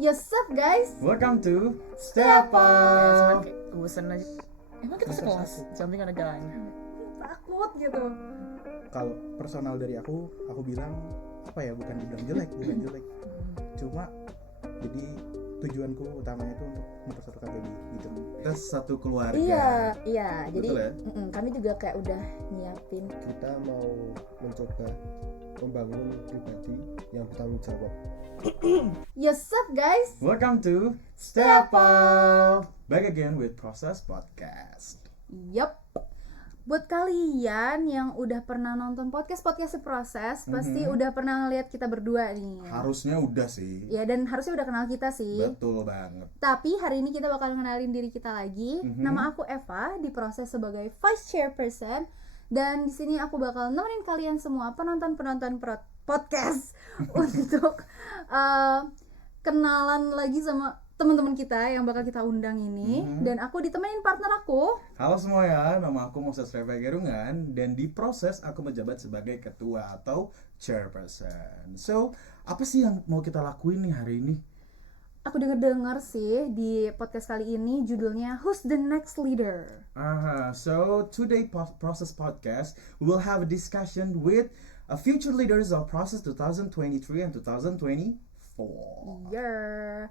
Yes up guys. Welcome to Step Up. Kayak bosan aja. Emang kita sekelas jumping on a gun. Takut gitu. Kalau personal dari aku bilang apa ya, bukan dibilang jelek, cuma jadi tujuanku utamanya itu untuk mempersatukan baby gitu. Kita satu keluarga. Iya. Jadi Betul ya? kami juga kayak udah nyiapin. Kita mau mencoba membangun pribadi yang bertanggung jawab. Yes up guys. Welcome to Step Up. Back again with Process Podcast. Yup. Buat kalian yang udah pernah nonton podcast Proses, pasti udah pernah ngeliat kita berdua nih. Harusnya udah sih. Ya, dan harusnya udah kenal kita sih. Betul banget. Tapi hari ini kita bakal kenalin diri kita lagi. Nama aku Eva, diproses sebagai Vice Chairperson. Dan di sini aku bakal nemenin kalian semua penonton podcast untuk kenalan lagi sama teman-teman kita yang bakal kita undang ini. Dan aku ditemenin partner aku. Halo semuanya, nama aku Moses Reva Gerungan dan di proses aku menjabat sebagai ketua atau chairperson. So, apa sih yang mau kita lakuin nih hari ini? Aku dengar sih di podcast kali ini judulnya Who's the Next Leader? So today Process Podcast we will have a discussion with future leaders of Process 2023 and 2024. Yeah.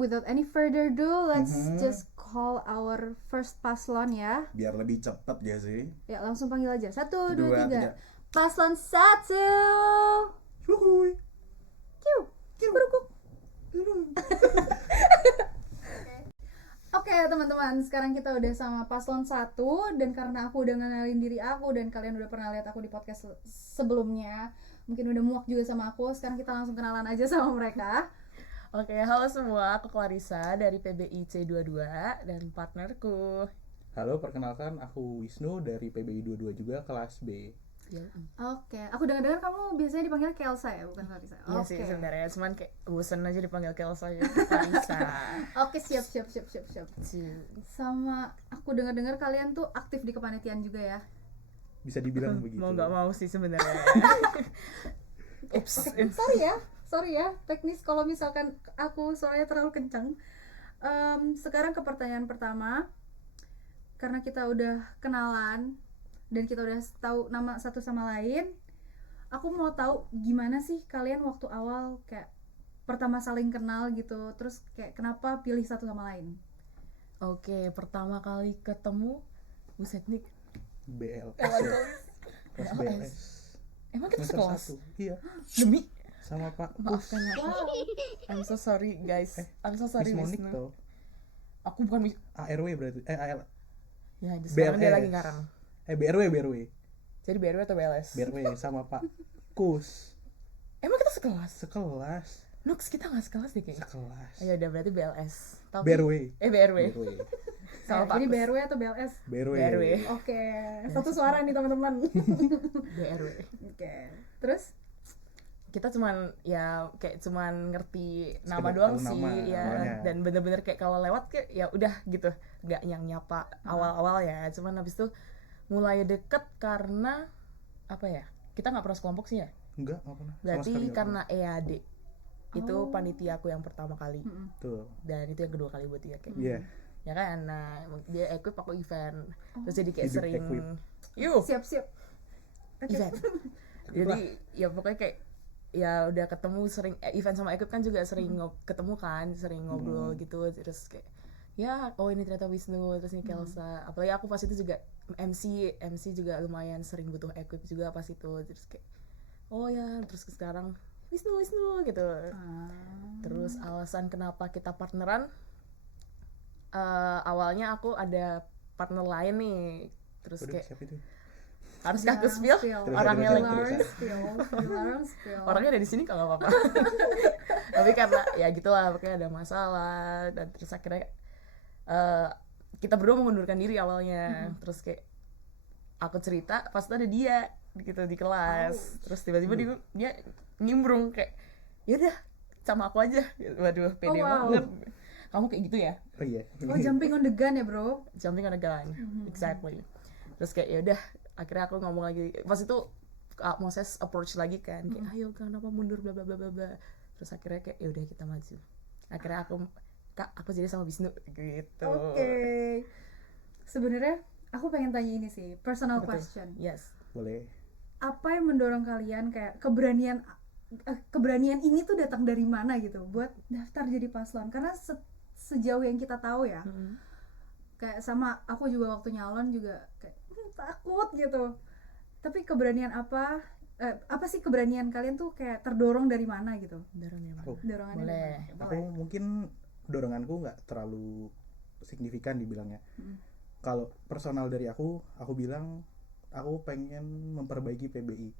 Without any further ado, let's just call our first paslon ya. Biar lebih cepat ya sih. Ya, langsung panggil aja. 1, 2, Dua, 3. tiga. Paslon 1. Yuhui. Kiu. Berukuk. Oke teman-teman, sekarang kita udah sama paslon 1. Dan karena aku udah ngenalin diri aku dan kalian udah pernah lihat aku di podcast sebelumnya, mungkin udah muak juga sama aku. Sekarang kita langsung kenalan aja sama mereka. Oke, halo semua, aku Clarissa dari PBI C22 dan partnerku. Halo, perkenalkan aku Wisnu dari PBI 22 juga, kelas B. Oke, aku dengar-dengar kamu biasanya dipanggil Kelsa ya, bukan Clarissa. Iya sih sebenarnya, cuman kayak bosan aja dipanggil Kelsa aja. Clarissa. Oke, siap. Sama aku dengar-dengar kalian tuh aktif di kepanitiaan juga ya. Bisa dibilang begitu. Mau nggak mau sih sebenarnya. Ups. Sorry ya, teknis kalau misalkan aku suaranya terlalu kencang. Sekarang ke pertanyaan pertama. Karena kita udah kenalan dan kita udah tahu nama satu sama lain, aku mau tahu gimana sih kalian waktu awal kayak pertama saling kenal gitu, terus kayak kenapa pilih satu sama lain? Oke, pertama kali ketemu buset nih. BLS. Kelas BLS. BLS. Emang kita Semester sekelas? 1. Iya, Demi sama Pak maafkan aku. I'm so sorry guys. I'm so sorry Miss Monik Wisnu. tuh. Aku bukan ARW berarti. AL. ya sekarang dia BLS. lagi ngarang. BRW. Jadi BRW atau BLS? BRW sama Pak Kus. Emang kita sekelas? Sekelas. Nux, kita nggak sekelas deh kayaknya. Sekelas. Ya udah berarti BLS. Tapi BRW. BRW. Ini Sama Pak Kus. BRW atau BLS? BRW. Oke, satu suara nih teman-teman. BRW. Oke, terus? Kita cuman ngerti nama Sekedar doang tahu sih nama ya, awalnya. dan bener-bener kayak kalau lewat kayak ya udah gitu, nggak yang nyapa awal-awal ya, cuman habis itu mulai deket karena apa ya, kita nggak pernah sekelompok sih ya, Enggak pernah. Sama berarti sekali nggak karena EAD itu panitia aku yang pertama kali pernah. Tuh. dan itu yang kedua kali buat dia kayak Iya. ya kan. Nah dia equip, aku event, terus jadi kayak Hidup sering equip. Siap. event. Jadi ya pokoknya kayak ya udah ketemu sering event sama equip kan juga sering ketemu kan, sering ngobrol gitu, terus kayak ya ini ternyata Wisnu, terus ini Kelsa, apalagi aku pas itu juga MC juga lumayan sering butuh equip juga pas itu, terus kayak terus sekarang Wisnu gitu. Terus alasan kenapa kita partneran, awalnya aku ada partner lain nih, terus Udah, kayak siapa itu? harus aku spill orangnya lagi, Spill. orangnya ada di sini kalau apa-apa. Tapi karena ya gitulah, pokoknya ada masalah dan terus akhirnya kita berdua mengundurkan diri awalnya. Terus kayak aku cerita pas itu ada dia gitu di kelas, terus tiba-tiba dia nimbrung kayak yaudah sama aku aja. Waduh, pede banget. Kamu kayak gitu ya? Oh iya. Jumping on the gun ya bro. Jumping on a gun, exactly. Terus kayak yaudah, akhirnya aku ngomong lagi pas itu Moses approach lagi kan, kayak ayo kenapa mundur bla bla bla bla bla. terus akhirnya kayak ya udah kita maju, akhirnya aku jadi sama Wisnu gitu. Oke. Sebenarnya aku pengen tanya ini sih, personal Betul. question. Yes. Boleh. Apa yang mendorong kalian kayak keberanian ini tuh datang dari mana gitu buat daftar jadi paslon? Karena sejauh yang kita tahu ya, kayak sama aku juga waktu nyalon juga kayak takut gitu. Tapi keberanian apa sih keberanian kalian tuh kayak terdorong dari mana gitu? Dorongnya mana? Oh. Dorongannya Boleh. dari mana? Aku mungkin doronganku nggak terlalu signifikan dibilangnya. Kalau personal dari aku bilang aku pengen memperbaiki PBI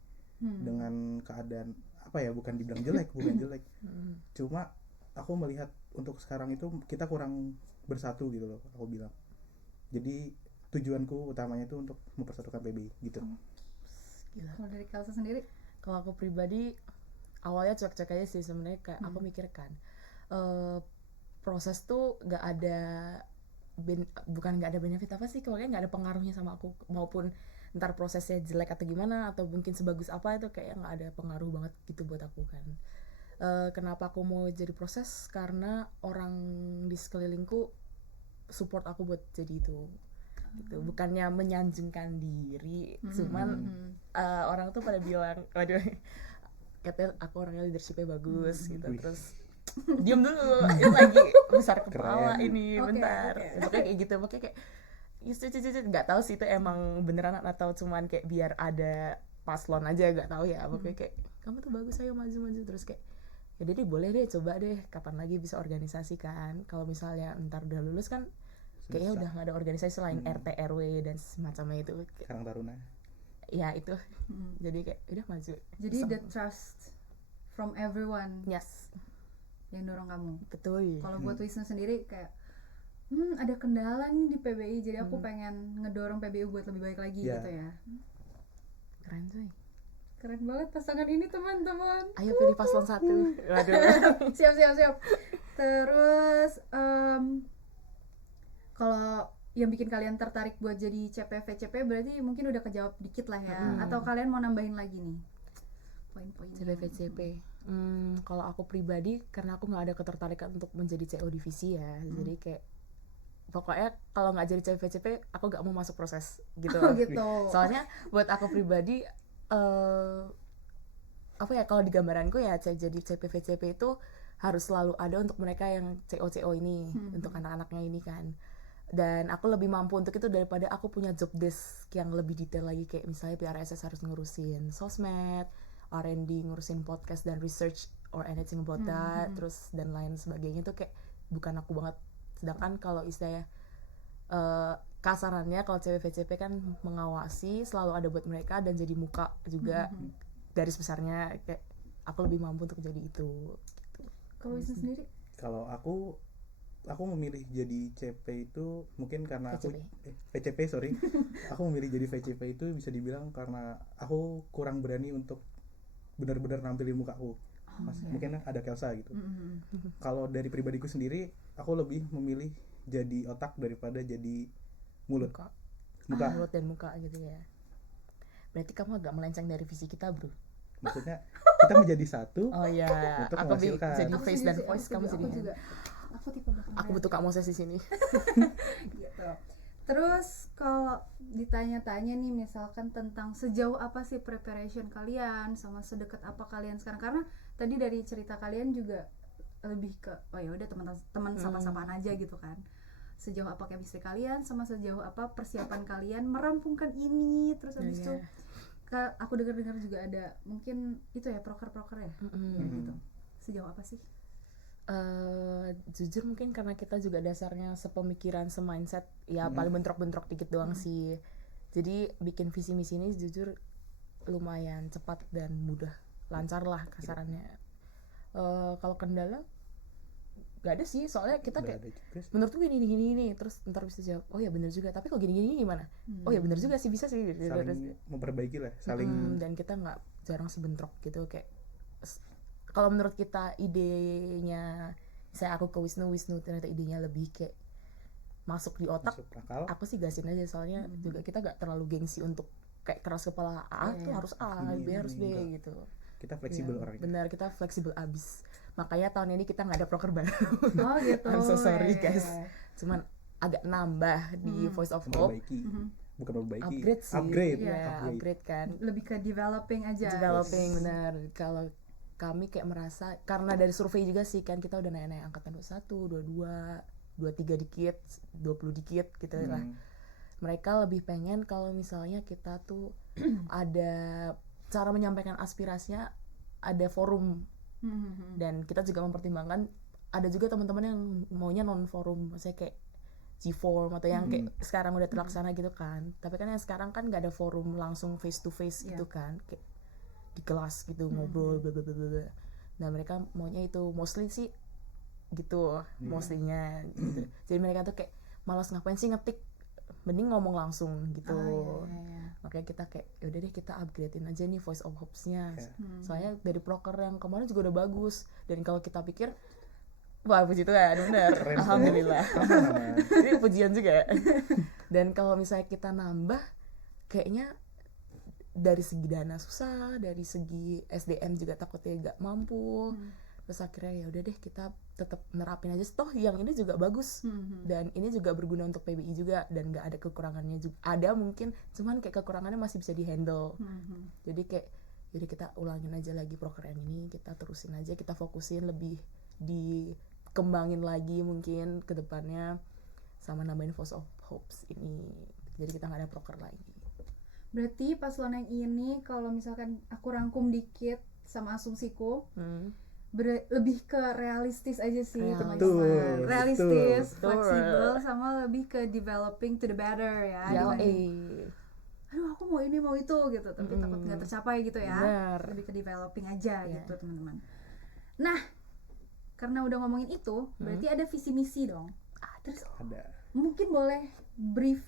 dengan keadaan apa ya, bukan dibilang jelek, bukan jelek. Cuma aku melihat untuk sekarang itu kita kurang bersatu gitu loh, aku bilang. Jadi tujuanku utamanya itu untuk mempersatukan PBI gitu. Gila. Kalau dari Kalsa sendiri? Kalau aku pribadi awalnya cuek-cuek aja sih sebenarnya, kayak aku mikirkan proses tuh nggak ada bukan nggak ada benefit apa sih, kalau nggak ada pengaruhnya sama aku, maupun ntar prosesnya jelek atau gimana atau mungkin sebagus apa, itu kayak nggak ada pengaruh banget gitu buat aku kan. Kenapa aku mau jadi proses, karena orang di sekelilingku support aku buat jadi itu gitu. Bukannya menyanjungkan diri, cuman orang tuh pada bilang, waduh katanya aku orangnya leadershipnya bagus gitu. Terus diam dulu, ini lagi besar kepala. Keren. Ini Oke, bentar. oke. Pokoknya kayak gitu, pokoknya kayak nggak tahu sih itu emang beneran atau cuman kayak biar ada paslon aja, nggak tahu ya. Pokoknya kayak kamu tuh bagus, ayo maju, terus kayak ya deh boleh deh, coba deh kapan lagi bisa organisasi kan. Kalau misalnya ntar udah lulus kan kayaknya udah nggak ada organisasi selain RT RW dan semacamnya itu kayak, Karang Taruna. ya itu. Jadi kayak udah maju. Jadi the trust from everyone Yes, yang dorong kamu. betul. Kalau buat Wisnu sendiri kayak ada kendala nih di PBI, jadi aku pengen ngedorong PBI buat lebih baik lagi Ya. gitu ya. Keren cuy. Keren banget pasangan ini teman-teman. Ayo pilih paslon 1. Waduh. Siap. Terus kalau yang bikin kalian tertarik buat jadi CPVCP berarti mungkin udah kejawab dikit lah ya. Atau kalian mau nambahin lagi nih poin-poinnya? CPVCP. Kalau aku pribadi, karena aku nggak ada ketertarikan untuk menjadi CO divisi ya, jadi kayak pokoknya kalau nggak jadi CPVCP aku nggak mau masuk proses gitu. Oh gitu. Soalnya buat aku pribadi apa ya, kalau di gambaranku ya jadi CPVCP itu harus selalu ada untuk mereka yang CO ini, untuk anak-anaknya ini kan. Dan aku lebih mampu untuk itu daripada aku punya job desk yang lebih detail lagi, kayak misalnya PRSS harus ngurusin sosmed, R&D ngurusin podcast dan research or anything about that, terus dan lain sebagainya, tuh kayak bukan aku banget. Sedangkan kalau istilahnya kasarannya kalau CPVCP kan mengawasi, selalu ada buat mereka dan jadi muka juga, garis besarnya kayak aku lebih mampu untuk jadi itu gitu. Kalau Wisnu sendiri? Kalau aku memilih jadi CP itu mungkin karena VCP sorry. Aku memilih jadi VCP itu bisa dibilang karena aku kurang berani untuk benar-benar nampilin mukaku. Mungkin ada Kelsa gitu. Kalau dari pribadiku sendiri, aku lebih memilih jadi otak daripada jadi mulut. Mulut dan muka gitu ya. Berarti kamu agak melenceng dari visi kita, bro. Maksudnya kita menjadi satu. Oh iya, Untuk aku menghasilkan. jadi Aku face setuju dan sih, voice, aku kamu setuju, jadi aku hand. juga. Aku tipe belakang. Aku butuh Kak Moses di sini. Gitu. Terus kalau ditanya-tanya nih misalkan tentang sejauh apa sih preparation kalian, sama sedekat apa kalian sekarang, karena tadi dari cerita kalian juga lebih ke oh ya udah teman sapa-sapaan aja gitu kan. Sejauh apa chemistry kalian, sama sejauh apa persiapan kalian merampungkan ini, terus habis itu aku dengar-dengar juga ada mungkin itu ya proker-proker ya, ya gitu. Sejauh apa sih? Jujur mungkin karena kita juga dasarnya sepemikiran, semindset ya, paling bentrok-bentrok dikit doang sih. Jadi bikin visi misi ini jujur lumayan cepat dan mudah, lancar lah kasarannya. Kalau kendala gak ada sih, soalnya kita kayak menurut tuh gini, terus ntar bisa jawab oh ya bener juga, tapi kalau gini gimana? Oh ya bener juga sih, bisa sih. Saling memperbaiki lah, saling. Dan kita nggak jarang sebentrok gitu, kayak kalau menurut kita idenya, saya aku ke Wisnu ternyata idenya lebih kayak masuk di otak, masuk akal. aku sih gasin aja, soalnya juga kita gak terlalu gengsi untuk kayak keras kepala tuh harus A, B harus B gitu. Kita fleksibel Ya, orangnya. benar, kita fleksibel abis. Makanya tahun ini kita nggak ada proker baru. Oh gitu. I'm so sorry, Ya, ya, guys. ya. Cuman agak nambah di Voice of Hope. Memperbaiki. Bukan memperbaiki. Upgrade sih. Upgrade. Ya, Upgrade. upgrade kan. Lebih ke developing aja. Developing, benar. Kalau kami kayak merasa, karena dari survei juga sih kan, kita udah naik-naik angkatan 21, 22, 23 dikit, 20 dikit gitu lah. Mereka lebih pengen kalau misalnya kita tuh ada cara menyampaikan aspirasinya, ada forum. Dan kita juga mempertimbangkan ada juga teman-teman yang maunya non forum, maksudnya kayak G-form atau yang kayak sekarang udah terlaksana gitu kan. Tapi kan yang sekarang kan nggak ada forum langsung face to face gitu kan, kayak di kelas gitu ngobrol bla bla bla bla. Nah mereka maunya itu mostly sih gitu, mostlynya gitu. Jadi mereka tuh kayak malas ngapain sih ngetik, mending ngomong langsung gitu. Iya. Makanya kita kayak yaudah deh kita upgradein aja nih Voice of Hopes-nya. Soalnya dari proker yang kemarin juga udah bagus, dan kalau kita pikir wah puji Tuhan bener, alhamdulillah. Ini pujian juga. Dan kalau misalnya kita nambah, kayaknya dari segi dana susah, dari segi SDM juga takutnya gak mampu. Terus akhirnya ya udah deh kita tetap nerapin aja, toh yang ini juga bagus dan ini juga berguna untuk PBI juga, dan nggak ada kekurangannya juga, ada mungkin cuman kayak kekurangannya masih bisa dihandle. Jadi kayak jadi kita ulangin aja lagi proker yang ini, kita terusin aja, kita fokusin lebih dikembangin lagi mungkin ke depannya, sama nambahin Voice of Hopes ini. Jadi kita nggak ada proker lagi. Berarti paslon yang ini kalau misalkan aku rangkum dikit sama asumsiku, lebih ke realistis aja sih teman-teman. Betul, Realistis, betul. fleksibel, sama lebih ke developing to the better ya. dibanding, aduh aku mau ini mau itu gitu, tapi takut nggak tercapai gitu ya. Benar. Lebih ke developing aja gitu teman-teman. Nah, karena udah ngomongin itu, berarti ada visi misi dong. Terus Ada. mungkin boleh brief,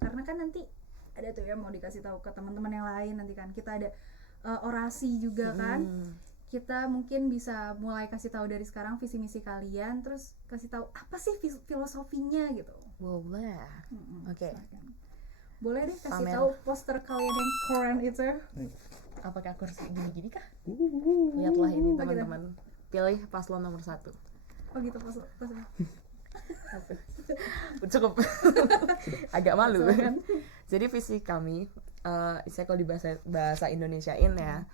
karena kan nanti ada tuh ya mau dikasih tahu ke teman-teman yang lain, nanti kan kita ada orasi juga kan. Kita mungkin bisa mulai kasih tahu dari sekarang visi misi kalian, terus kasih tahu apa sih filosofinya gitu. Boleh. Oke. Silakan. Boleh deh kasih Pamer. tahu poster kalian yang keren itu. Apakah aku harus kayak gini-gini kah? Lihatlah ini teman-teman. Pilih paslon nomor 1. Oh gitu poster. Cukup. Agak malu. Jadi visi kami, saya kalau di bahasa Indonesiain ya,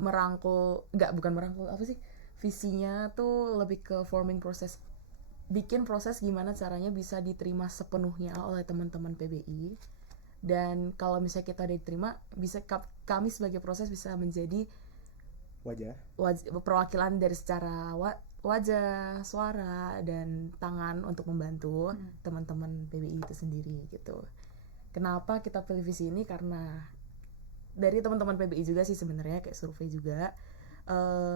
bukan merangkul, apa sih, visinya tuh lebih ke forming proses, bikin proses gimana caranya bisa diterima sepenuhnya oleh teman-teman PBI. Dan kalau misalnya kita diterima, bisa kami sebagai proses bisa menjadi perwakilan dari secara wajah, suara, dan tangan untuk membantu teman-teman PBI itu sendiri gitu. Kenapa kita pilih visi ini? Karena dari teman-teman PBI juga sih sebenarnya, kayak survei juga,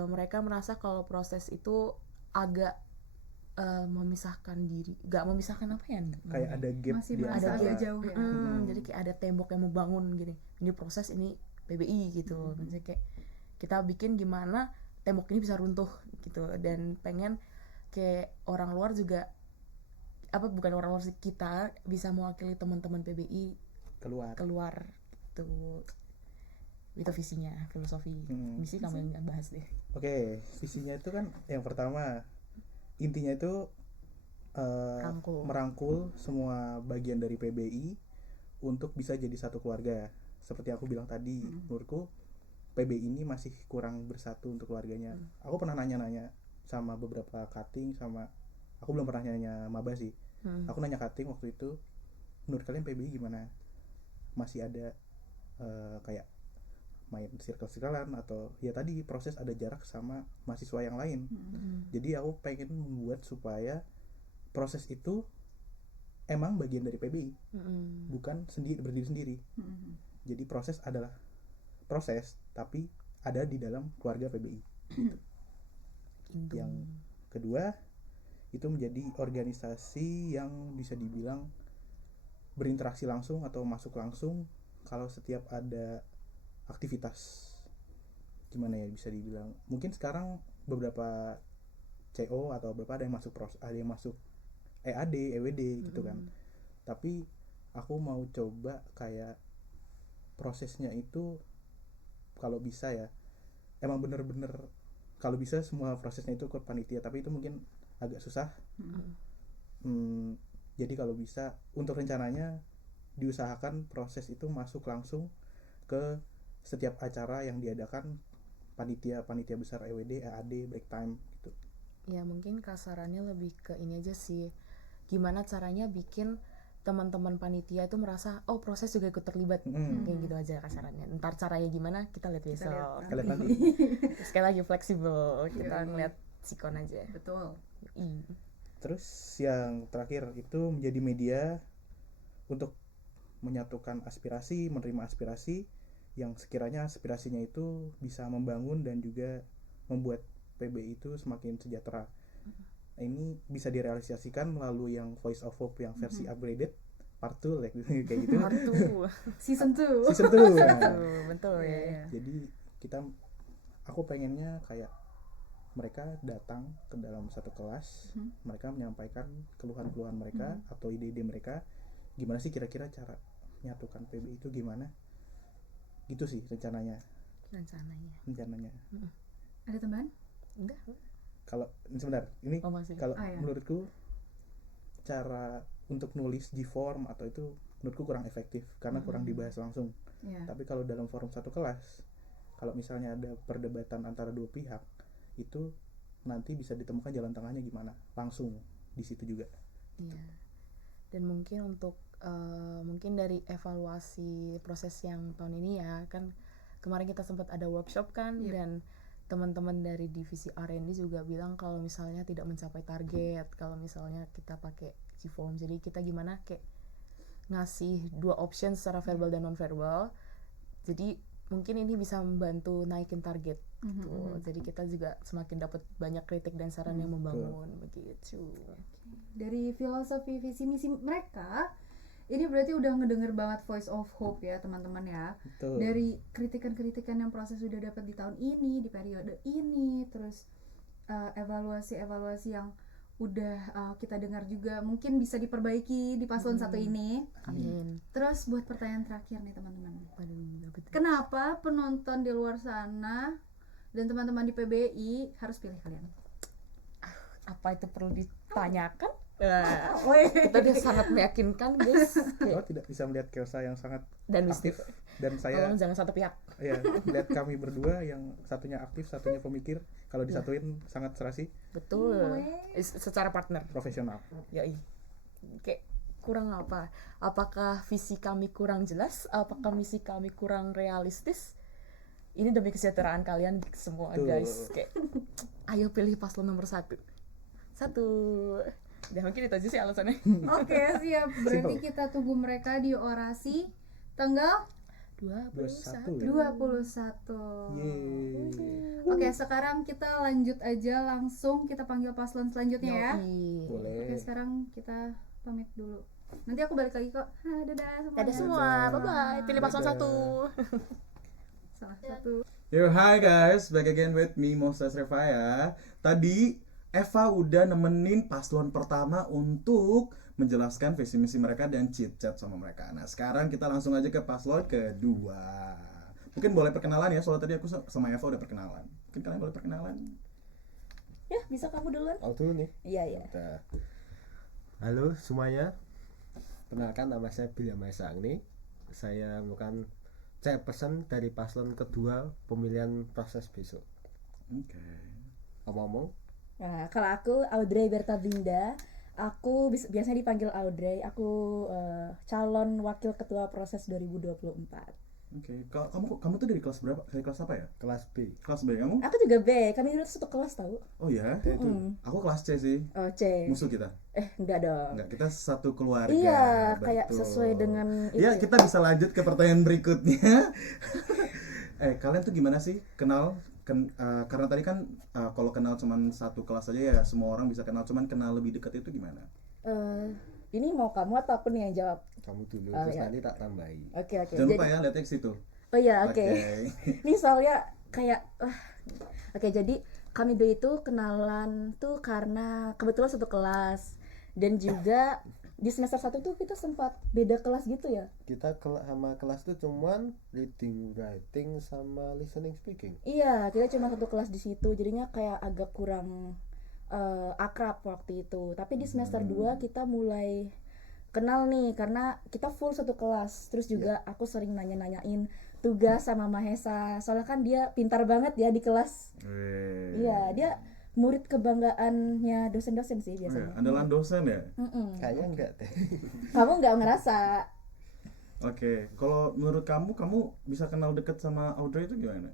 mereka merasa kalau proses itu agak memisahkan diri, gak memisahkan apa ya? Kayak ada gap Masih di merasa antara. agak jauh ya. Jadi kayak ada tembok yang membangun gini. Ini proses, ini PBI gitu. Maksudnya kayak kita bikin gimana tembok ini bisa runtuh gitu, dan pengen kayak orang luar juga, bukan orang luar sih, kita bisa mewakili teman-teman PBI keluar gitu. Itu visinya, filosofi. Misi kamu yang bahas deh. Oke, visinya itu kan yang pertama, intinya itu merangkul semua bagian dari PBI untuk bisa jadi satu keluarga. Seperti aku bilang tadi, menurutku PBI ini masih kurang bersatu untuk keluarganya. Aku pernah nanya-nanya sama beberapa cutting, sama aku belum pernah nanya maba sih. Aku nanya cutting waktu itu, menurut kalian PBI gimana? Masih ada kayak main circle-circlean, atau ya tadi proses ada jarak sama mahasiswa yang lain. Jadi aku pengen membuat supaya proses itu emang bagian dari PBI, bukan berdiri sendiri. Jadi proses adalah proses, tapi ada di dalam keluarga PBI gitu. Yang kedua, itu menjadi organisasi yang bisa dibilang berinteraksi langsung atau masuk langsung kalau setiap ada aktivitas. Gimana ya bisa dibilang, mungkin sekarang beberapa CO atau beberapa ada yang masuk EAD, EWD gitu kan. Tapi aku mau coba kayak prosesnya itu kalau bisa ya emang bener-bener kalau bisa semua prosesnya itu ke panitia, tapi itu mungkin agak susah. Jadi kalau bisa untuk rencananya diusahakan proses itu masuk langsung ke setiap acara yang diadakan panitia besar EWD, EAD, break time gitu. Ya mungkin kasarannya lebih ke ini aja sih, gimana caranya bikin teman-teman panitia itu merasa oh proses juga ikut terlibat, kayak gitu aja kasarannya. Ntar caranya gimana kita lihat besok. lihat Kalian nanti. Sekali lagi fleksibel, kita ngeliat sikon aja. Betul. Terus yang terakhir itu menjadi media untuk menyatukan aspirasi, menerima aspirasi yang sekiranya aspirasinya itu bisa membangun dan juga membuat PBI itu semakin sejahtera. Ini bisa direalisasikan melalui yang Voice of Hope yang versi upgraded part 2 kayak gitu. Part 2. Season 2. Season 2. Betul ya. Jadi aku pengennya kayak mereka datang ke dalam satu kelas, mereka menyampaikan keluhan-keluhan mereka atau ide-ide mereka, gimana sih kira-kira cara menyatukan PBI itu gimana? Gitu sih rencananya. Ada tambahan? Enggak. Kalau sebentar, ini Masih. kalau ya. menurutku cara untuk nulis di form atau itu menurutku kurang efektif karena kurang dibahas langsung. Iya. Tapi kalau dalam forum satu kelas, kalau misalnya ada perdebatan antara dua pihak, itu nanti bisa ditemukan jalan tengahnya gimana, langsung di situ juga. Iya. Dan mungkin untuk mungkin dari evaluasi proses yang tahun ini ya, kan kemarin kita sempat ada workshop kan, dan teman-teman dari divisi R&D juga bilang kalau misalnya tidak mencapai target, kalau misalnya kita pakai G-form, jadi kita gimana kayak ngasih dua option secara verbal dan non verbal, jadi mungkin ini bisa membantu naikin target gitu. Jadi kita juga semakin dapat banyak kritik dan saran yang membangun begitu. Dari filosofi visi misi mereka, ini berarti udah ngedenger banget Voice of Hope ya teman-teman ya. Betul. Dari kritikan-kritikan yang proses udah dapat di tahun ini, di periode ini, terus evaluasi yang udah kita dengar juga mungkin bisa diperbaiki di paslon satu ini. Amin. Terus buat pertanyaan terakhir nih teman-teman, Aduh, apa tuh? kenapa penonton di luar sana dan teman-teman di PBI harus pilih kalian? Apa itu perlu ditanyakan? Kita Kita udah sangat meyakinkan guys. Oh, tidak bisa melihat Kelsa yang sangat Dan aktif dan saya tolong jangan satu pihak. ya lihat kami berdua yang satunya aktif, satunya pemikir. Kalau disatuin sangat serasi, Betul. Secara partner. profesional. Yoi. Kayak kurang apa? Apakah visi kami kurang jelas? Apakah misi kami kurang realistis? Ini demi kesejahteraan kalian semua Betul. guys. Kayak ayo pilih paslon nomor 1. Udah mungkin itu aja sih alasannya. Oke, siap. Berarti kita tunggu mereka di orasi tanggal 21. 21. Yeay. Oke, sekarang kita lanjut aja langsung kita panggil paslon selanjutnya ya. Yoi. Boleh. Oke, sekarang kita pamit dulu. Nanti aku balik lagi kok. Dadah semuanya. Dadah semua. Bye bye. Pilih paslon Dadah. 1. Salah satu. Yo, hi guys, back again with me Moses Revaya. Tadi Eva udah nemenin paslon pertama untuk menjelaskan visi misi mereka dan chit chat sama mereka. Nah, sekarang kita langsung aja ke paslon kedua. Mungkin boleh perkenalan ya, soalnya tadi aku sama Eva udah perkenalan. Mungkin kalian boleh perkenalan. Ya, bisa kamu duluan? Aku dulu nih. Iya. Udah. Halo semuanya. Perkenalkan, nama saya Bilya Maesangni. Saya merupakan chairperson dari paslon kedua pemilihan proses besok. Oke. Ngomong-ngomong, Nah, kalau aku Audrey Bertabinda, aku biasanya dipanggil Audrey. Aku calon wakil ketua proses 2024. Oke. Kamu tuh dari kelas berapa? Dari kelas apa ya? kelas B. Kelas B kamu? Aku juga B. Kami dulu satu kelas tahu. Oh ya. Aku kelas C sih. Oh C. Musuh kita. Enggak dong. Enggak, kita satu keluarga. Iya, kayak betul. sesuai dengan Ya, itu. kita bisa lanjut ke pertanyaan berikutnya. Kalian tuh gimana sih kenal? Karena tadi kan kalau kenal cuman satu kelas aja ya semua orang bisa kenal, cuman kenal lebih dekat itu gimana? Ini mau kamu atau aku nih yang jawab? Kamu dulu, Oh, terus iya. nanti tak tambahi. Oke. Jangan lupa ya lihatnya ke situ. Oh iya, oke. Ini soalnya kayak oke, jadi kami dua itu kenalan tuh karena kebetulan satu kelas dan juga di semester 1 tuh kita sempat beda kelas gitu ya. Kita sama kelas tuh cuman reading, writing, sama listening, speaking. Iya, kita cuma satu kelas di situ, jadinya kayak agak kurang akrab waktu itu. Tapi di semester 2 kita mulai kenal nih, karena kita full satu kelas. Terus juga aku sering nanya-nanyain tugas sama Mahesa, soalnya kan dia pintar banget ya di kelas. Iya, dia murid kebanggaannya dosen-dosen sih biasanya. Andalan dosen ya. Kayaknya enggak deh. Kamu nggak ngerasa? Oke, kalau menurut kamu bisa kenal deket sama Audrey itu gimana?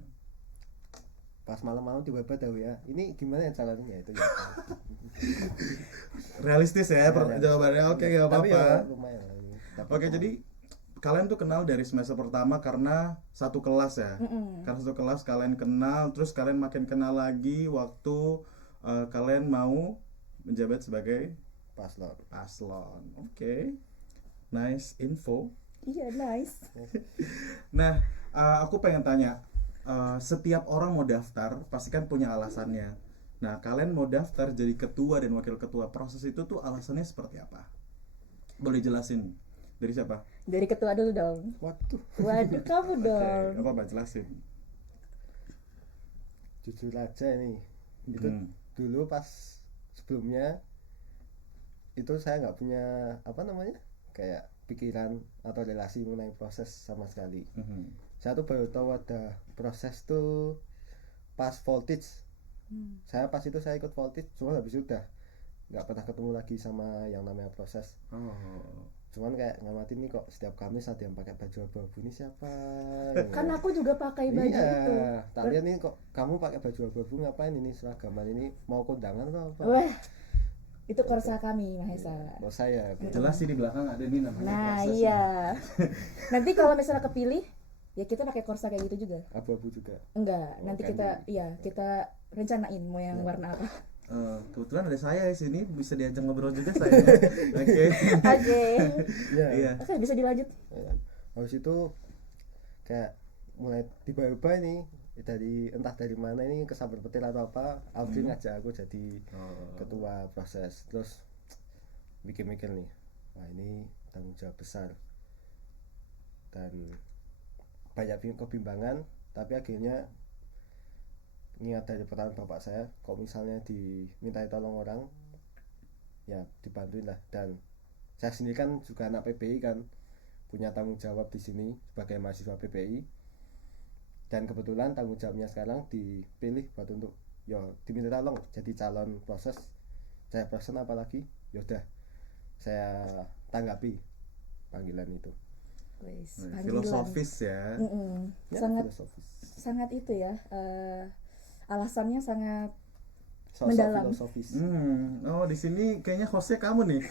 Pas malam-malam tiba-tiba tahu ya, ini gimana ya caranya itu ya. Realistis ya jawabannya. Oke, gak Tapi apa-apa. ya lumayan. Oke, jadi kalian tuh kenal dari semester pertama karena satu kelas ya. Karena satu kelas kalian kenal, terus kalian makin kenal lagi waktu kalian mau menjabat sebagai paslon. Oke. Nice info. Iya, nice. Nah, aku pengen tanya, setiap orang mau daftar pasti kan punya alasannya. Nah, kalian mau daftar jadi ketua dan wakil ketua, proses itu tuh alasannya seperti apa? Boleh jelasin? Dari siapa? Dari ketua dulu dong. Waduh, kamu dong. Oke, apa jelasin? Jujur aja nih, itu dulu pas sebelumnya itu saya nggak punya kayak pikiran atau relasi mengenai proses sama sekali. Saya tuh baru tahu ada proses tuh pas voltage. Saya pas itu saya ikut voltage, cuma habis itu udah nggak pernah ketemu lagi sama yang namanya proses. Cuman kayak ngamatin nih kok setiap Kamis ada yang pakai baju abu-abu, ini siapa? Kan aku juga pakai baju itu. Tak lihat nih kok kamu pakai baju abu-abu, ngapain ini seragaman ini, mau kondangan atau apa? Wah, itu korsa kami Mahesa. Kalau saya Jelas sih di belakang ada nih namanya Nah proses. iya. Nanti kalau misalnya kepilih, ya kita pakai korsa kayak gitu juga. abu-abu juga. Enggak, Oh, nanti candy. kita rencanain mau yang warna apa. Kebetulan ada saya di sini, bisa diajak ngobrol juga saya. Oke. Oke. Iya. Oke, bisa dilanjut. Ya. Habis itu kayak mulai tiba-tiba ini entah dari mana ini kesambar petir atau apa, Audrey ngajak aku jadi ketua proses. Terus mikir-mikir nih, wah ini tanggung jawab besar dan banyak kebimbangan, tapi akhirnya ingat dari pertanyaan bapak saya, kalau misalnya dimintai tolong orang ya dibantuin lah. Dan saya sendiri kan juga anak PBI kan, punya tanggung jawab di sini sebagai mahasiswa PBI, dan kebetulan tanggung jawabnya sekarang dipilih buat untuk diminta tolong jadi calon proses, saya person apalagi yaudah saya tanggapi panggilan itu. Wes, Filosofis ya. Ya, sangat filosofis. sangat itu ya. Alasannya sangat Sosok mendalam. filosofis. Oh di sini kayaknya hostnya kamu nih.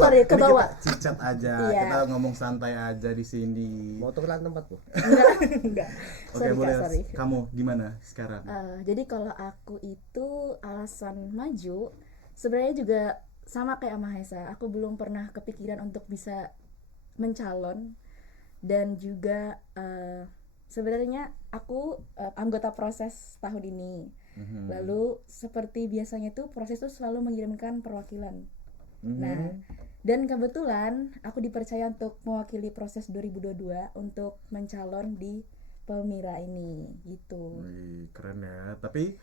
Sorry, ke Ini bawah. kita cicat aja, Iya. kita ngomong santai aja di sini. Mau tukeran tempat bu? Enggak. Oke, Sorry, boleh. Kak, sorry. Kamu gimana sekarang? Jadi kalau aku itu alasan maju sebenarnya juga sama kayak Mahesa. Aku belum pernah kepikiran untuk bisa mencalon, dan juga sebenarnya aku anggota proses tahun ini. Lalu seperti biasanya tuh proses tuh selalu mengirimkan perwakilan. Nah, dan kebetulan aku dipercaya untuk mewakili proses 2022 untuk mencalon di Palmira ini gitu. Wih, keren ya. Tapi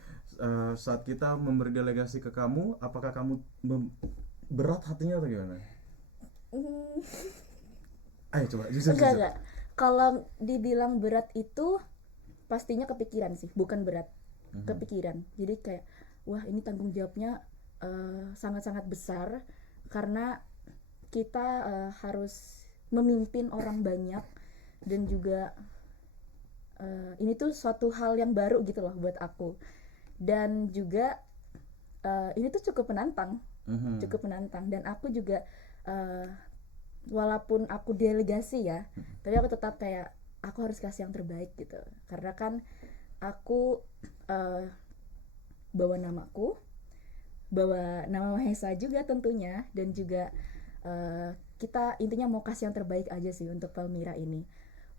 saat kita memberi delegasi ke kamu, apakah kamu berat hatinya atau gimana? Ayo coba jujur. Enggak. Kalau dibilang berat itu pastinya kepikiran sih, bukan berat. Kepikiran. Jadi kayak wah ini tanggung jawabnya sangat-sangat besar karena kita harus memimpin orang banyak, dan juga ini tuh suatu hal yang baru gitu loh buat aku. Dan juga ini tuh cukup menantang. Dan aku juga walaupun aku delegasi ya, tapi aku tetap kayak aku harus kasih yang terbaik gitu, karena kan aku bawa namaku, bawa nama Mahesa juga tentunya, dan juga kita intinya mau kasih yang terbaik aja sih untuk Palmira ini.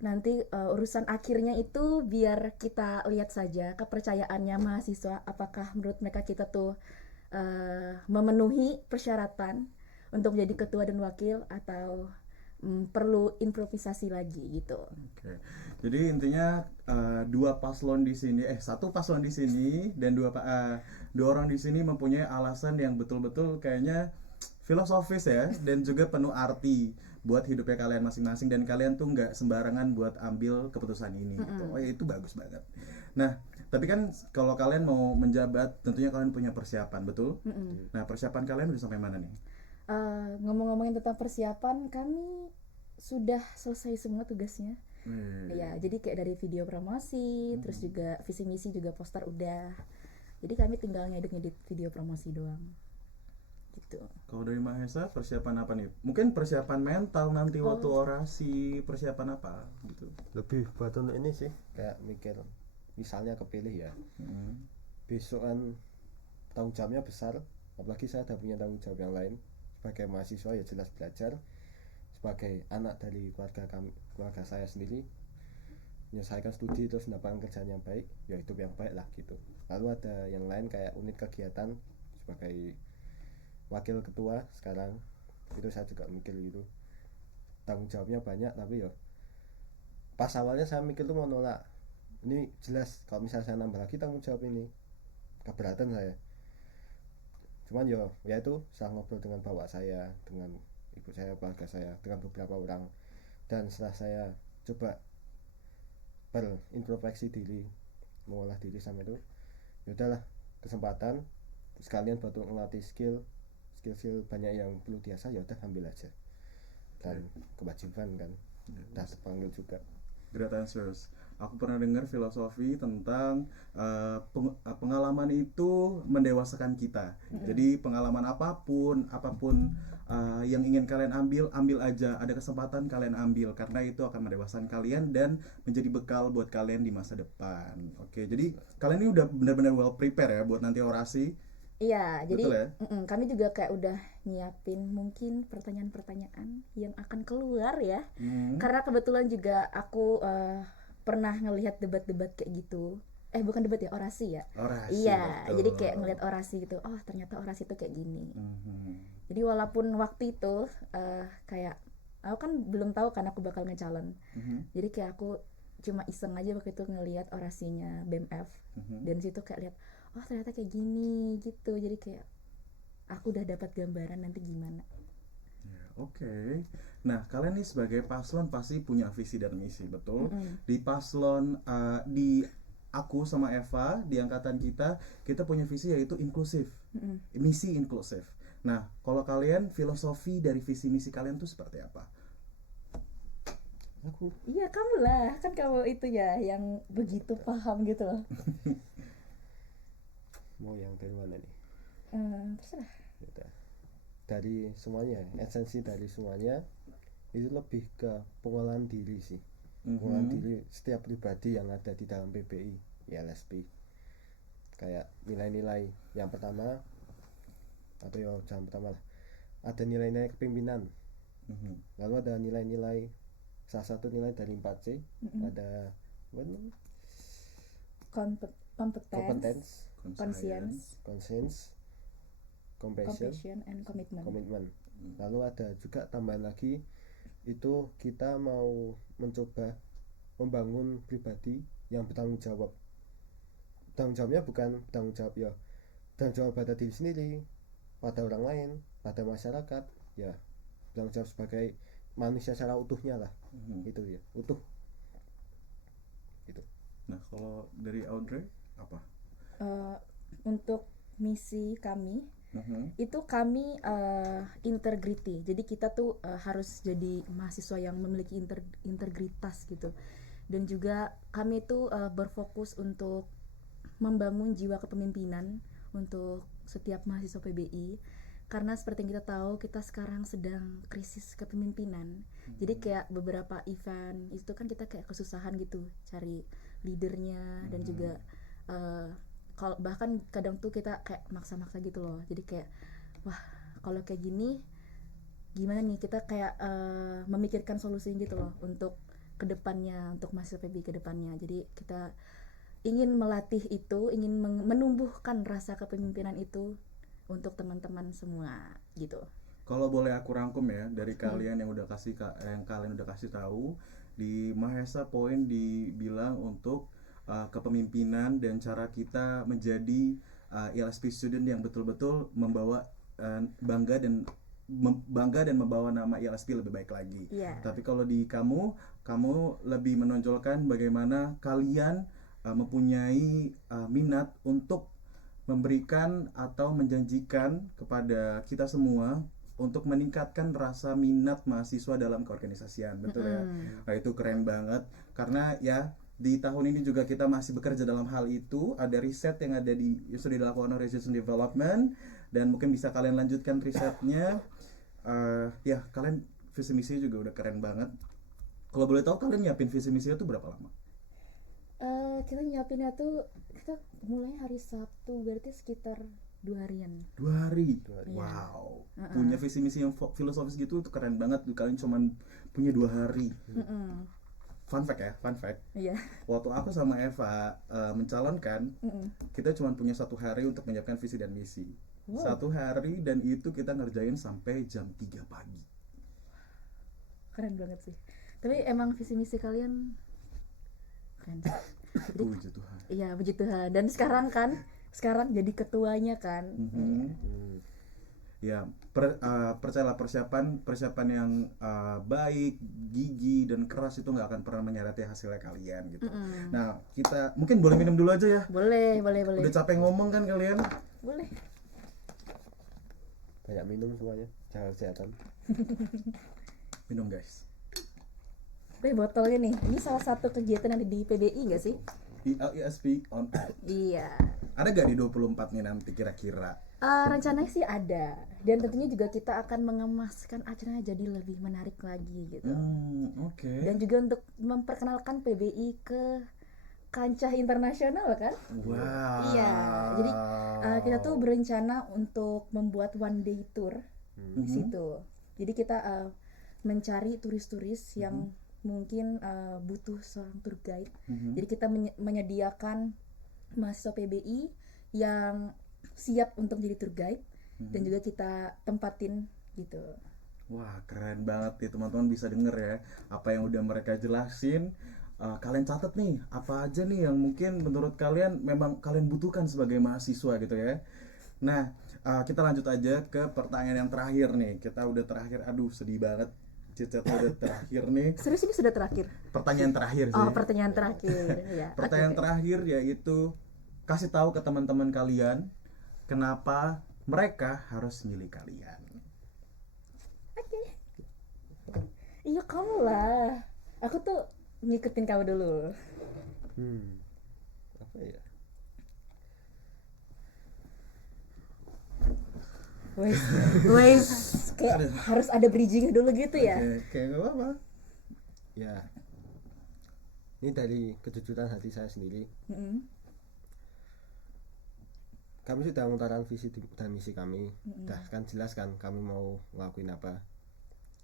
Nanti urusan akhirnya itu biar kita lihat saja kepercayaannya mahasiswa, apakah menurut mereka kita tuh memenuhi persyaratan untuk menjadi ketua dan wakil atau perlu improvisasi lagi gitu. Oke. Jadi intinya dua paslon di sini, satu paslon di sini dan dua orang di sini mempunyai alasan yang betul-betul kayaknya filosofis ya dan juga penuh arti buat hidupnya kalian masing-masing, dan kalian tuh nggak sembarangan buat ambil keputusan ini. Gitu. Oh ya, itu bagus banget. Nah, tapi kan kalau kalian mau menjabat, tentunya kalian punya persiapan, betul? Nah, persiapan kalian udah sampai mana nih? Ngomong-ngomongin tentang persiapan, kami sudah selesai semua tugasnya. Ya, jadi kayak dari video promosi, terus juga visi misi juga poster udah. Jadi kami tinggal ngedit video promosi doang. Gitu. Kalau dari Mahesa, persiapan apa nih? Mungkin persiapan mental nanti waktu orasi, persiapan apa gitu. Lebih buat untuk ini sih, kayak mikir misalnya kepilih ya. Besok kan tanggung jawabnya besar, apalagi saya udah punya tanggung jawab yang lain. Sebagai mahasiswa ya jelas belajar, sebagai anak dari keluarga saya sendiri, menyelesaikan studi terus mendapatkan kerjaan yang baik, ya hidup yang baik lah gitu. Lalu ada yang lain kayak unit kegiatan, sebagai wakil ketua sekarang, itu saya juga mikir gitu, tanggung jawabnya banyak, tapi ya pas awalnya saya mikir tuh mau nolak, ini jelas kalau misalnya saya nambah lagi tanggung jawab ini keberatan saya. Cuman ya itu saya ngobrol dengan bapak saya, dengan ibu saya, keluarga saya, dengan beberapa orang, dan setelah saya coba berintrospeksi diri, mengolah diri sama itu, ya udahlah, kesempatan sekalian buat ngelatih skill banyak yang perlu diasah, ya udah ambil aja, dan kewajiban kan udah terpanggil juga. Great answers. Aku pernah dengar filosofi tentang pengalaman itu mendewasakan kita. Jadi pengalaman apapun yang ingin kalian ambil aja. Ada kesempatan kalian ambil, karena itu akan mendewasakan kalian dan menjadi bekal buat kalian di masa depan. Oke, jadi kalian ini udah benar-benar well prepare ya buat nanti orasi. Iya, jadi Betul ya? kami juga kayak udah nyiapin mungkin pertanyaan-pertanyaan yang akan keluar ya. Karena kebetulan juga aku pernah ngelihat debat-debat kayak gitu. Bukan debat ya, orasi ya. Orasi. Iya, betul. jadi kayak ngelihat orasi gitu. Oh, ternyata orasi itu kayak gini. Jadi walaupun waktu itu kayak aku kan belum tahu kan aku bakal ngecalon. Jadi kayak aku cuma iseng aja waktu itu ngelihat orasinya BEMF. Dan situ kayak lihat, oh ternyata kayak gini gitu. Jadi kayak aku udah dapat gambaran nanti gimana. Oke. Nah, kalian nih sebagai paslon pasti punya visi dan misi, betul? Di paslon di aku sama Eva di angkatan kita punya visi yaitu inklusif. Misi inklusif. Nah, kalau kalian filosofi dari visi misi kalian tuh seperti apa? Aku Iya kamu lah, kan kamu itu ya yang begitu paham gitu loh. mau yang dari mana nih? Terserah. Yaudah. Dari semuanya, esensi dari semuanya itu lebih ke pengolahan diri sih. Pengolahan diri setiap pribadi yang ada di dalam PBI, ya LSP. Kayak nilai-nilai yang pertama, atau ya jangan pertama lah, ada nilai-nilai kepemimpinan. Lalu ada nilai-nilai, salah satu nilai dari 4C, ada Kompetens, Conscience. conscience, compassion, and commitment. Lalu ada juga tambahan lagi, itu kita mau mencoba membangun pribadi yang bertanggung jawab. Tanggung jawabnya bukan tanggung jawab ya, tanggung jawab pada diri sendiri, pada orang lain, pada masyarakat, ya tanggung jawab sebagai manusia secara utuhnya lah. Itu ya, utuh. Gitu. Nah, kalau dari Audrey apa? Untuk misi kami itu kami integrity. Jadi kita tuh harus jadi mahasiswa yang memiliki integritas gitu. Dan juga kami tuh berfokus untuk membangun jiwa kepemimpinan untuk setiap mahasiswa PBI. Karena seperti yang kita tahu, kita sekarang sedang krisis kepemimpinan. Jadi kayak beberapa event itu kan kita kayak kesusahan gitu cari leadernya, dan juga kalau bahkan kadang tuh kita kayak maksa-maksa gitu loh. Jadi kayak wah, kalau kayak gini gimana nih, kita kayak memikirkan solusi gitu loh untuk kedepannya, untuk mahasiswa PBI kedepannya. Jadi kita ingin melatih itu, ingin menumbuhkan rasa kepemimpinan itu untuk teman-teman semua gitu. Kalau boleh aku rangkum ya dari kalian yang kalian udah kasih tahu di Mahesa poin dibilang untuk kepemimpinan dan cara kita menjadi ILSP student yang betul-betul membawa bangga dan membawa nama ILSP lebih baik lagi. Iya. Tapi kalau di kamu lebih menonjolkan bagaimana kalian mempunyai minat untuk memberikan atau menjanjikan kepada kita semua untuk meningkatkan rasa minat mahasiswa dalam keorganisasian, betul ya? Nah, itu keren banget karena ya di tahun ini juga kita masih bekerja dalam hal itu. Ada riset yang sudah dilakukan oleh Research and Development dan mungkin bisa kalian lanjutkan risetnya. Ya kalian visi misi juga udah keren banget. Kalau boleh tahu kalian nyiapin visi misinya tuh berapa lama? Kita nyiapinnya tuh kita mulai hari Sabtu, berarti sekitar 2 harian. 2 hari. Iya. Wow. Punya visi misi yang filosofis gitu itu keren banget. Kalian cuman punya 2 hari. Fun fact. Iya. Waktu aku sama Eva mencalonkan, kita cuma punya 1 hari untuk menyiapkan visi dan misi. 1 hari dan itu kita ngerjain sampai jam 3 pagi. Keren banget sih. Tapi emang visi misi kalian keren sih. Puji Tuhan. Iya, puji Tuhan. Dan sekarang jadi ketuanya kan. Ya, percayalah persiapan yang baik, gigi dan keras itu nggak akan pernah menyerati hasilnya kalian gitu. Nah, kita mungkin boleh minum dulu aja ya. Boleh. Udah capek ngomong kan kalian? Boleh. Banyak minum semuanya, jaga kesehatan. Minum guys. Botolnya nih. Ini salah satu kegiatan yang ada di PBI nggak sih? ILSP on air. Iya. Ada gak di 24 nih nanti kira-kira? Rencananya sih ada. Dan tentunya juga kita akan mengemaskan acaranya jadi lebih menarik lagi gitu. Oke. Dan juga untuk memperkenalkan PBI ke kancah internasional kan? Wow. Iya. Jadi kita tuh berencana untuk membuat one day tour di situ. Jadi kita mencari turis-turis yang mungkin butuh seorang tour guide. Jadi kita menyediakan mahasiswa PBI yang siap untuk jadi tour guide dan juga kita tempatin gitu. Wah, keren banget nih teman-teman, bisa denger ya apa yang udah mereka jelasin. Kalian catat nih apa aja nih yang mungkin menurut kalian memang kalian butuhkan sebagai mahasiswa gitu ya. Nah, kita lanjut aja ke pertanyaan yang terakhir nih. Kita udah terakhir, aduh sedih banget. Cicetnya udah terakhir nih. Serius ini sudah terakhir? Pertanyaan terakhir sih. Oh, pertanyaan terakhir. Ya. Pertanyaan Oke. terakhir yaitu kasih tahu ke teman-teman kalian kenapa mereka harus milih kalian. Oke. Iya kamu lah. Aku tuh ngikutin kamu dulu. Apa ya? Wes, kayak harus ada bridging dulu gitu ya. Oke, gak apa-apa. Ya, ini dari kejujuran hati saya sendiri. Kami sudah mengutarakan visi dan misi kami. Udah kan jelas kan kami mau ngelakuin apa.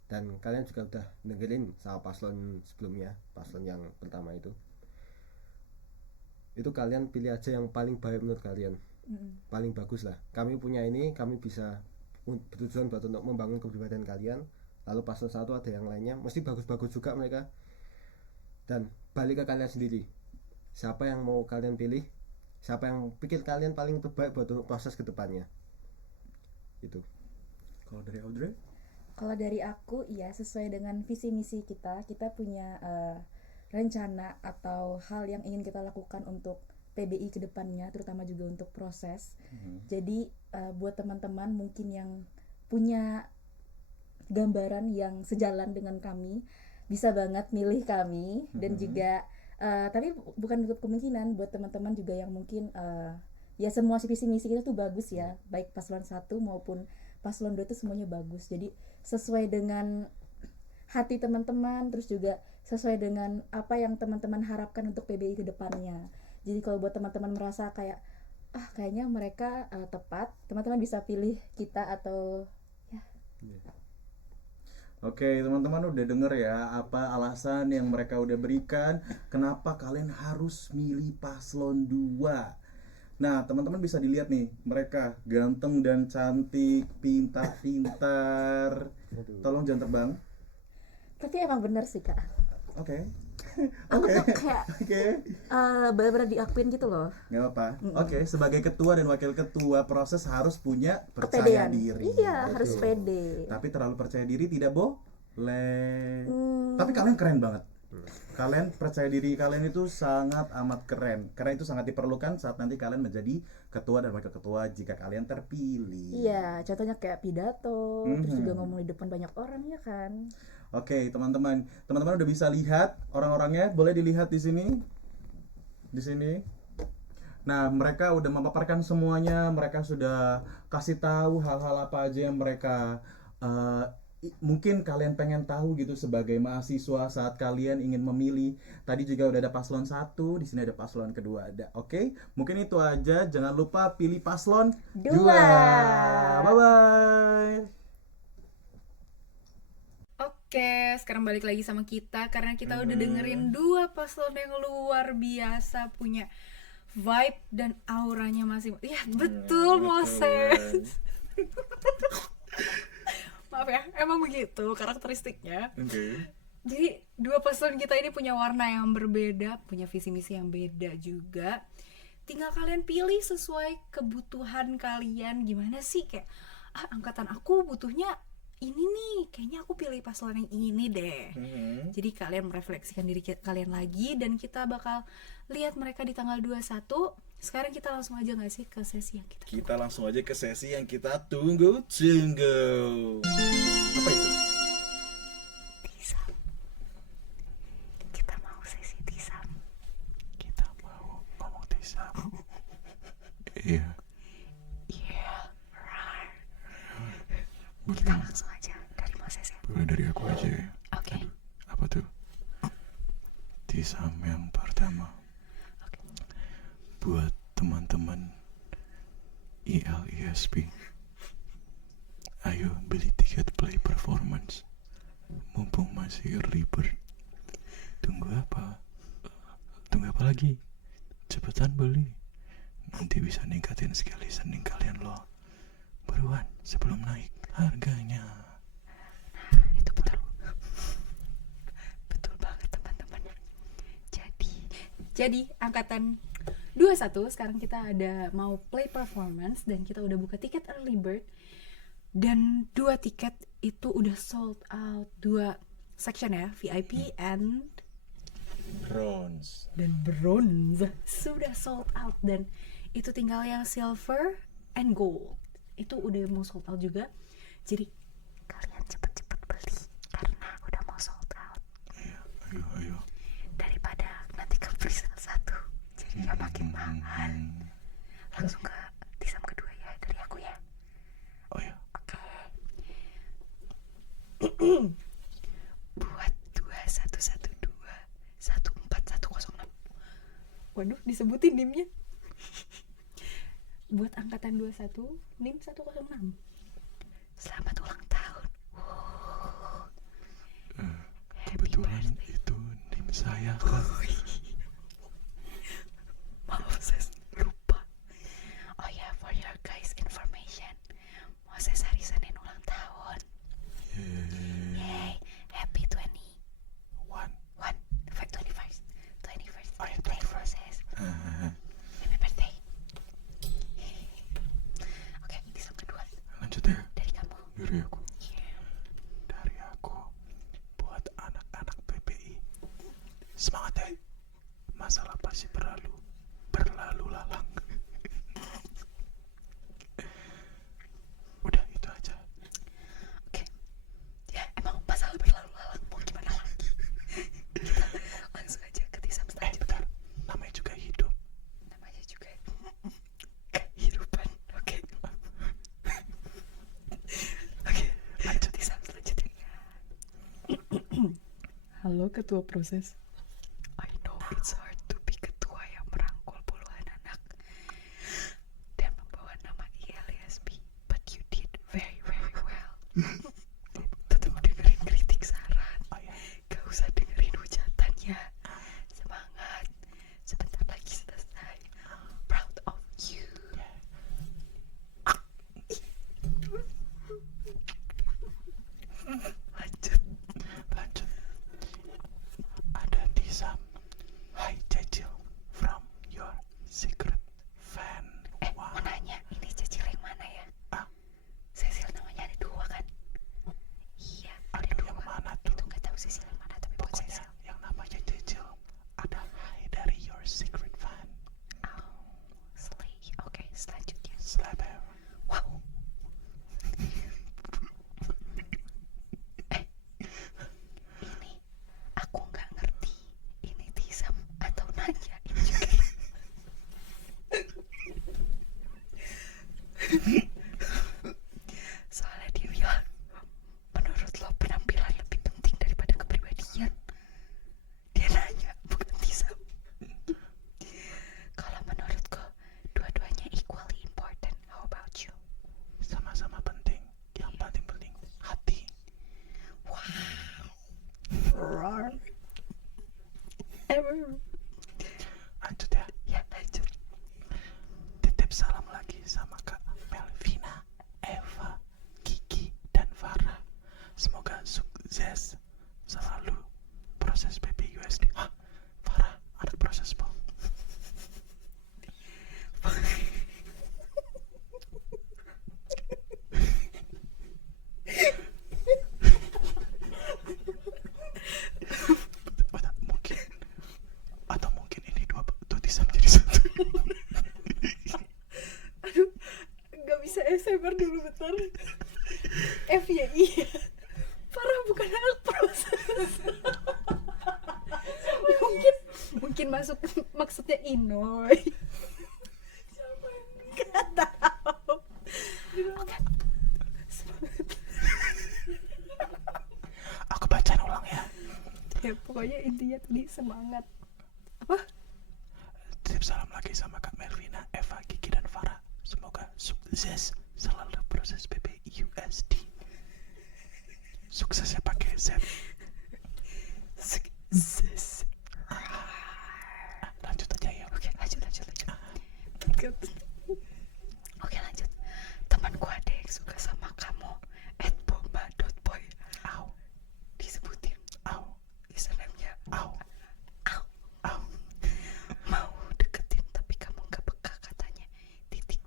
Dan kalian juga udah dengerin sama paslon sebelumnya, paslon yang pertama itu kalian pilih aja yang paling baik menurut kalian. Paling bagus lah. Kami punya ini, kami bisa bertujuan buat untuk membangun kepribadian kalian. Lalu paslon 1 ada yang lainnya, mesti bagus-bagus juga mereka. Dan balik ke kalian sendiri, siapa yang mau kalian pilih, siapa yang pikir kalian paling terbaik buat proses kedepannya. Itu. Kalau dari Audrey? Kalau dari aku ya sesuai dengan visi misi kita punya rencana atau hal yang ingin kita lakukan untuk PBI kedepannya, terutama juga untuk proses. Jadi buat teman-teman mungkin yang punya gambaran yang sejalan dengan kami, bisa banget milih kami. Dan juga tapi bukan untuk kemungkinan buat teman-teman juga yang mungkin ya semua visi misi kita tuh bagus ya, baik paslon 1 maupun paslon 2 itu semuanya bagus. Jadi sesuai dengan hati teman-teman, terus juga sesuai dengan apa yang teman-teman harapkan untuk PBI kedepannya. Jadi kalau buat teman-teman merasa kayak kayaknya mereka tepat, teman-teman bisa pilih kita atau ya. Oke, teman-teman udah denger ya apa alasan yang mereka udah berikan kenapa kalian harus milih paslon 2. Nah, teman-teman bisa dilihat nih, mereka ganteng dan cantik, pintar-pintar. Tolong jangan terbang. Tapi emang bener sih kak, Oke. aku Oke. tuh kayak Oke. bener-bener diakuin gitu loh. Nggak apa-apa. Oke, sebagai ketua dan wakil ketua proses harus punya percaya Kepedean. diri. Iya, Betul. harus pede. Tapi terlalu percaya diri tidak boleh. Hmm, Tapi kalian keren banget. Kalian percaya diri kalian itu sangat amat keren. Karena itu sangat diperlukan saat nanti kalian menjadi ketua dan wakil ketua jika kalian terpilih. iya, contohnya kayak pidato, terus juga Mhm. ngomong di depan banyak orang ya kan. Oke, teman-teman. Teman-teman udah bisa lihat orang-orangnya? Boleh dilihat di sini? Di sini. Nah, mereka udah memaparkan semuanya, mereka sudah kasih tahu hal-hal apa aja yang mereka mungkin kalian pengen tahu gitu sebagai mahasiswa saat kalian ingin memilih. Tadi juga udah ada paslon 1, di sini ada paslon kedua ada. Oke, mungkin itu aja. Jangan lupa pilih paslon 2. 2. Bye bye. Oke, sekarang balik lagi sama kita karena kita udah dengerin dua paslon yang luar biasa, punya vibe dan auranya masing. Ya betul, Moses. Maaf ya, emang begitu karakteristiknya. Oke. Jadi dua paslon kita ini punya warna yang berbeda, punya visi misi yang beda juga. Tinggal kalian pilih sesuai kebutuhan kalian. Gimana sih, kayak angkatan aku butuhnya ini nih, kayaknya aku pilih paslon yang ini deh. Jadi kalian merefleksikan diri kalian lagi dan kita bakal lihat mereka di tanggal 21. Sekarang kita langsung aja gak sih ke sesi yang kita Kita langsung aja ke sesi yang kita tunggu-tunggu. Apa itu? Tisam. Kita mau sesi tisam. Kita mau ngomong tisam. Iya. Iya. Kita langsung aja dari Moses ya. Boleh dari aku aja ya. Oke. Apa tuh? Tisam yang pertama. Buat teman-teman ILISP, ayo beli tiket play performance. Mumpung masih early bird. Tunggu apa? Tunggu apa lagi? Cepetan beli. Nanti bisa ningkatin sekali listening kalian loh. Buruan sebelum naik harganya. Itu betul. Betul banget teman-teman. Jadi angkatan 21 sekarang kita ada mau play performance dan kita udah buka tiket early bird dan 2 tiket itu udah sold out, 2 section ya, VIP and Bronze. dan bronze sudah sold out dan itu tinggal yang silver and gold itu udah mau sold out juga. Jadi Kalian cepet-cepet beli karena udah mau sold out. Iya, ayo. Daripada nanti ke presale 1 jadinya makin mahal. Langsung ke tisam kedua ya dari aku ya. Oh ya. Oke. Buat 2112 14106. waduh disebutin NIM-nya. Buat angkatan 21 NIM 106. Selamat ulang tahun. Kebetulan itu NIM saya kan. Maaf saya lupa. Oh ya, for your guys information, Moses hari Senin ulang tahun. Yay, happy 21st birthday Moses. Happy birthday. Oke, tisam kedua Lanjut ya. dari kamu. Dari aku. Dari aku buat anak-anak PPI. Semangat ya. Masalah pasti berlalu lalang. Udah itu aja. Oke. Ya, emang masalah berlalu lalang, mau gimana lagi? Kita langsung aja ke tisam selanjutnya. Bentar. Namanya juga hidup. Namanya juga kehidupan. Oke. Oke, lanjut tisam selanjutnya. Halo ketua proses. I know it's hard to be ketua yang merangkul puluhan anak dan membawa nama ILSP, but you did very very well. Tetap dengerin kritik saran, gak usah dengerin hujatan ya. Semangat, sebentar lagi selesai. Proud of you. Soalnya dia bilang, menurut lo penampilan lebih penting daripada kepribadian. Dia nanya, bukan Tisam. Kalau menurutku dua-duanya equally important. How about you? Sama-sama penting. Yang paling penting hati. Lanjut ya. Ya lanjut. Titip salam lagi sama Kak Melvina, Eva, Kiki, dan Farah. Semoga sukses selalu proses PPUSD. Hah? Farah, anak proses po. Mungkin atau mungkin ini dua bisa menjadi satu. Aduh, nggak bisa SMR dulu bentar. F ya iya. Farah bukan anak proses. mungkin masuk maksudnya Inoy. Nggak tahu. Aku bacain ulang ya. Ya pokoknya intinya tadi semangat. Apa? Titip salam lagi sama Kak Melvina, Eva, Kiki, dan Farah. Semoga sukses selalu proses PPUSD. Suksesnya pakai Z. Sukses. Lanjut aja ya. Oke, lanjut. Oke, lanjut. Temanku ada yang suka sama kamu. @bomba.boy. Au, Disebutin au, username-nya. au, Au. au. Mau deketin tapi kamu gak peka katanya. Titik.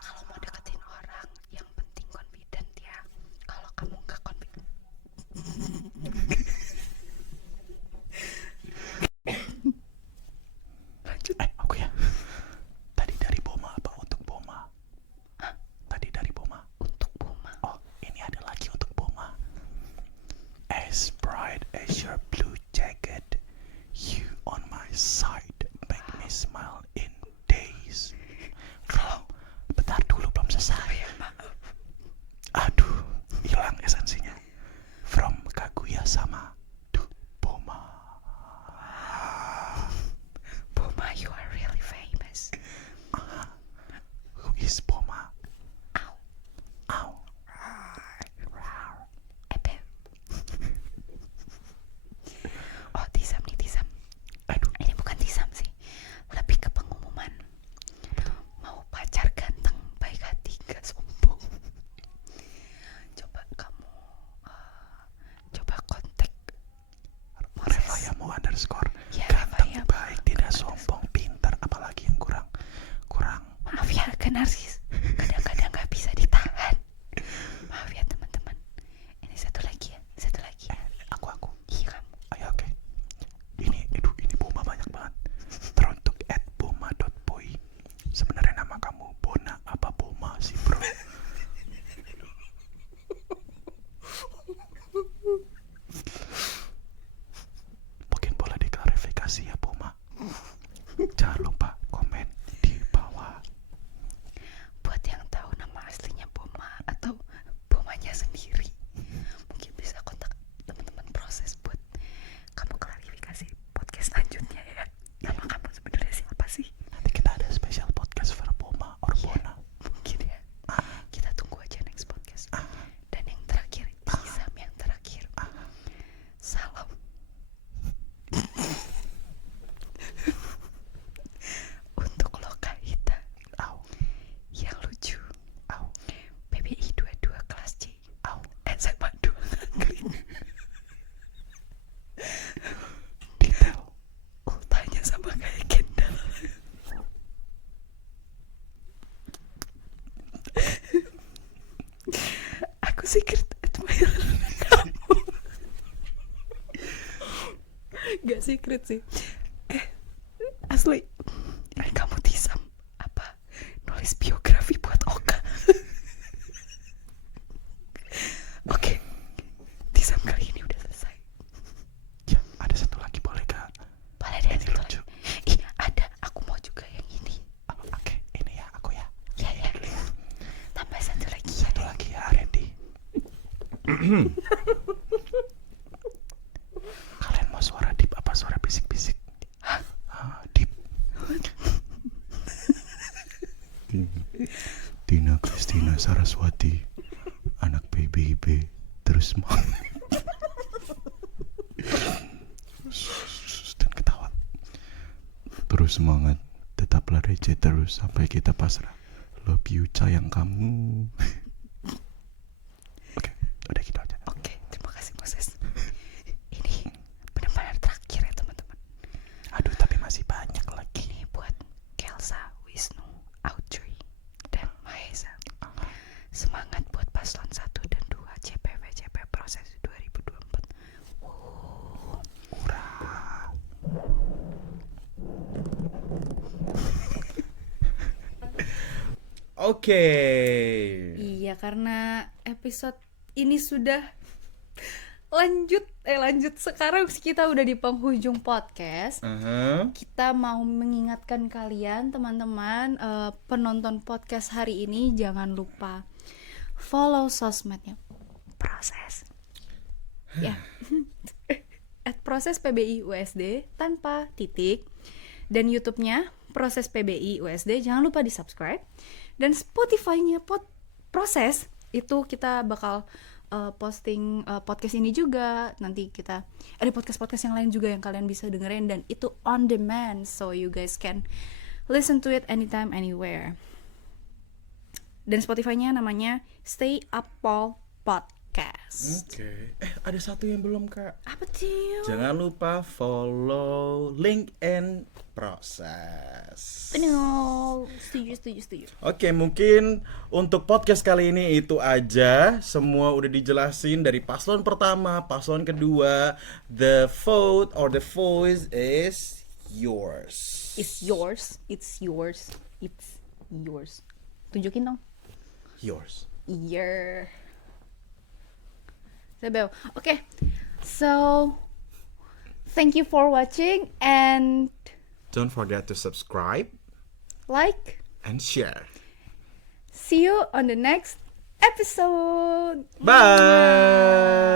Kalau mau deketin orang yang penting confident ya. Kalau kamu gak confident, lanjut. Aku ya. Tadi dari Boma apa untuk Boma? Tadi dari Boma. Untuk Boma. Oh, ini ada lagi untuk Boma. As bright as your blue jacket, you on my side make me smile in days. From, bentar dulu belum selesai. Aduh, hilang esensinya. From Kaguya sama to Boma. Boma, you are really famous. Who is Boma? Ow. Ow. Ebel. Oh, Tisam nih, Tisam. Aduh, Ini bukan Tisam sih, lebih ke pengumuman. Mau pacar ganteng, baik hati, gak sombong. Coba kamu coba kontak Reva ya mau underscore. Ya, Ganteng, Reva ya. baik, tidak sombong, pintar, apalagi yang kurang. Maaf ya, agak narsis. Kadang-kadang gak bisa ditahan. Maaf ya teman-teman. Ini satu lagi ya, satu lagi. Aku. Iya kamu. Ayo, oke. Ini Boma banyak banget. Teruntuk @boma.boy. Sebenarnya nama kamu Bona apa Boma sih, bro? Mungkin boleh diklarifikasi ya, Boma. Jangan lupa komen di bawah. Buat yang tahu nama aslinya Boma atau Bomanya sendiri, mungkin bisa kontak teman-teman proses buat kamu klarifikasi podcast selanjutnya ya. Nama kamu sebenarnya siapa sih? Nanti kita ada special podcast for Boma or Bona. Mungkin ya. Kita tunggu aja next podcast. Dan yang terakhir, Tisam yang terakhir. Salam. Untuk Lokahita Au, yang lucu. au, PBI 22 kelas C. au. SMA 2 Green. Detail. Ultanya sama kayak Kendall. Aku secret admirer kamu. Gak secret sih. Asli. Kamu Tisam apa? Nulis biografi buat Oka. Oke. Tisam kali ini udah selesai. Ya, ada satu lagi boleh gak? Boleh deh Ini satu lucu. lagi. Ih, ada. Aku mau juga yang ini. Oke, ini ya. Kalian mau suara deep apa suara bisik-bisik? Deep. Tina Kristina Saraswati, anak PBIB terus dan ketawa. Terus semangat, tetaplah receh terus sampai kita pasrah. Love you, sayang kamu. Oke, udah gitu aja. Oke, terima kasih Moses. Ini benar-benar terakhir ya teman-teman. Aduh, tapi masih banyak lagi. Ini buat Kelsa, Wisnu, Audrey, dan Mahesa. Semangat buat paslon 1 dan 2 CPV proses 2024. Oke. Iya, karena episode ini sudah lanjut sekarang kita udah di penghujung podcast. Kita mau mengingatkan kalian teman-teman, penonton podcast hari ini, jangan lupa follow sosmednya Proses ya @proses PBI USD tanpa titik, dan YouTube-nya Proses PBI USD. Jangan lupa di subscribe, dan Spotify-nya Proses itu kita bakal posting podcast ini juga. Nanti kita ada podcast yang lain juga yang kalian bisa dengerin, dan itu on demand, so you guys can listen to it anytime anywhere. Dan Spotify-nya namanya Stay Up Paul Podcast. Oke. Ada satu yang belum, Kak. Apa tuh? Jangan lupa follow LinkedIn Proses. Benar. Setuju. Oke, mungkin untuk podcast kali ini itu aja. Semua udah dijelasin dari paslon pertama, paslon kedua. The vote or the voice is yours. It's yours. Tunjukin dong. Yours. Year. Okay, so thank you for watching, and Don't forget to subscribe like. and share. See you on the next episode. Bye.